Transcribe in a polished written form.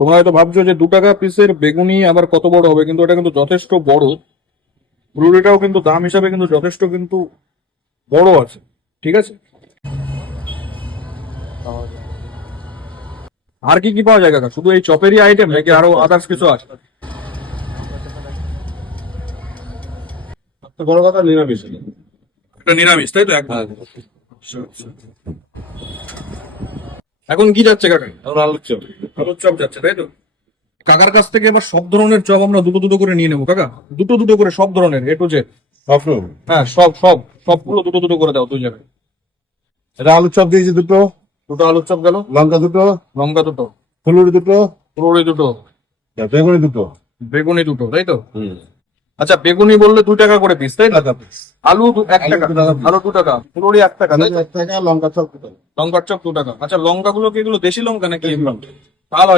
তোমরা হয়তো ভাবছো যে 2 টাকা পিসের বেগুনি আবার কত বড় হবে, কিন্তু এটা কিন্তু যথেষ্ট বড়। ব্রুলিটাও কিন্তু দাম হিসাবে কিন্তু যথেষ্ট কিন্তু বড় আছে, ঠিক আছে। আর কি কি পাওয়া যায় কাকা? শুধু এই চপেরই আইটেম নাকি আরো আদার্স কিছু আছে? বড় কথা নিরামিষ। এটা নিরামিষ তাই তো একদম? হ্যাঁ, আচ্ছা, আচ্ছা। এখন কি যাচ্ছে কাকা? এখন আলুর চপ। আলুর চপ যাচ্ছে তাই তো? কাকার কাছ থেকে এবার সব ধরনের চপ আমরা দুটো দুটো করে নিয়ে নেবো কাকা। দুটো দুটো করে সব ধরনের এ টু জেড। সবসময় হ্যাঁ সব সব সবগুলো দুটো দুটো করে দাও দুই জায়গায়। এটা আলুর চপ দিয়েছি দুটো, দুটো আলুর চপ গেল, লঙ্কা দুটো, লঙ্কা দুটো, ফুলুরি দুটো, পুরোড়ি দুটো, বেগুনি দুটো। বেগুনি দুটো তাই তো? আচ্ছা বেগুনি বললে 2 টাকা করে পিস তাই তো? টাকা পিস। আলু 1 টাকা, আলু 2 টাকা piece। আলু 2 টাকা, পুরোড়ি 1 টাকা তাই তো? 1 টাকা, লঙ্কা চপ 2 টাকা। লঙ্কার চপ 2 টাকা। আচ্ছা লঙ্কা গুলো কি এগুলো দেশি লঙ্কা নাকি? তাহলে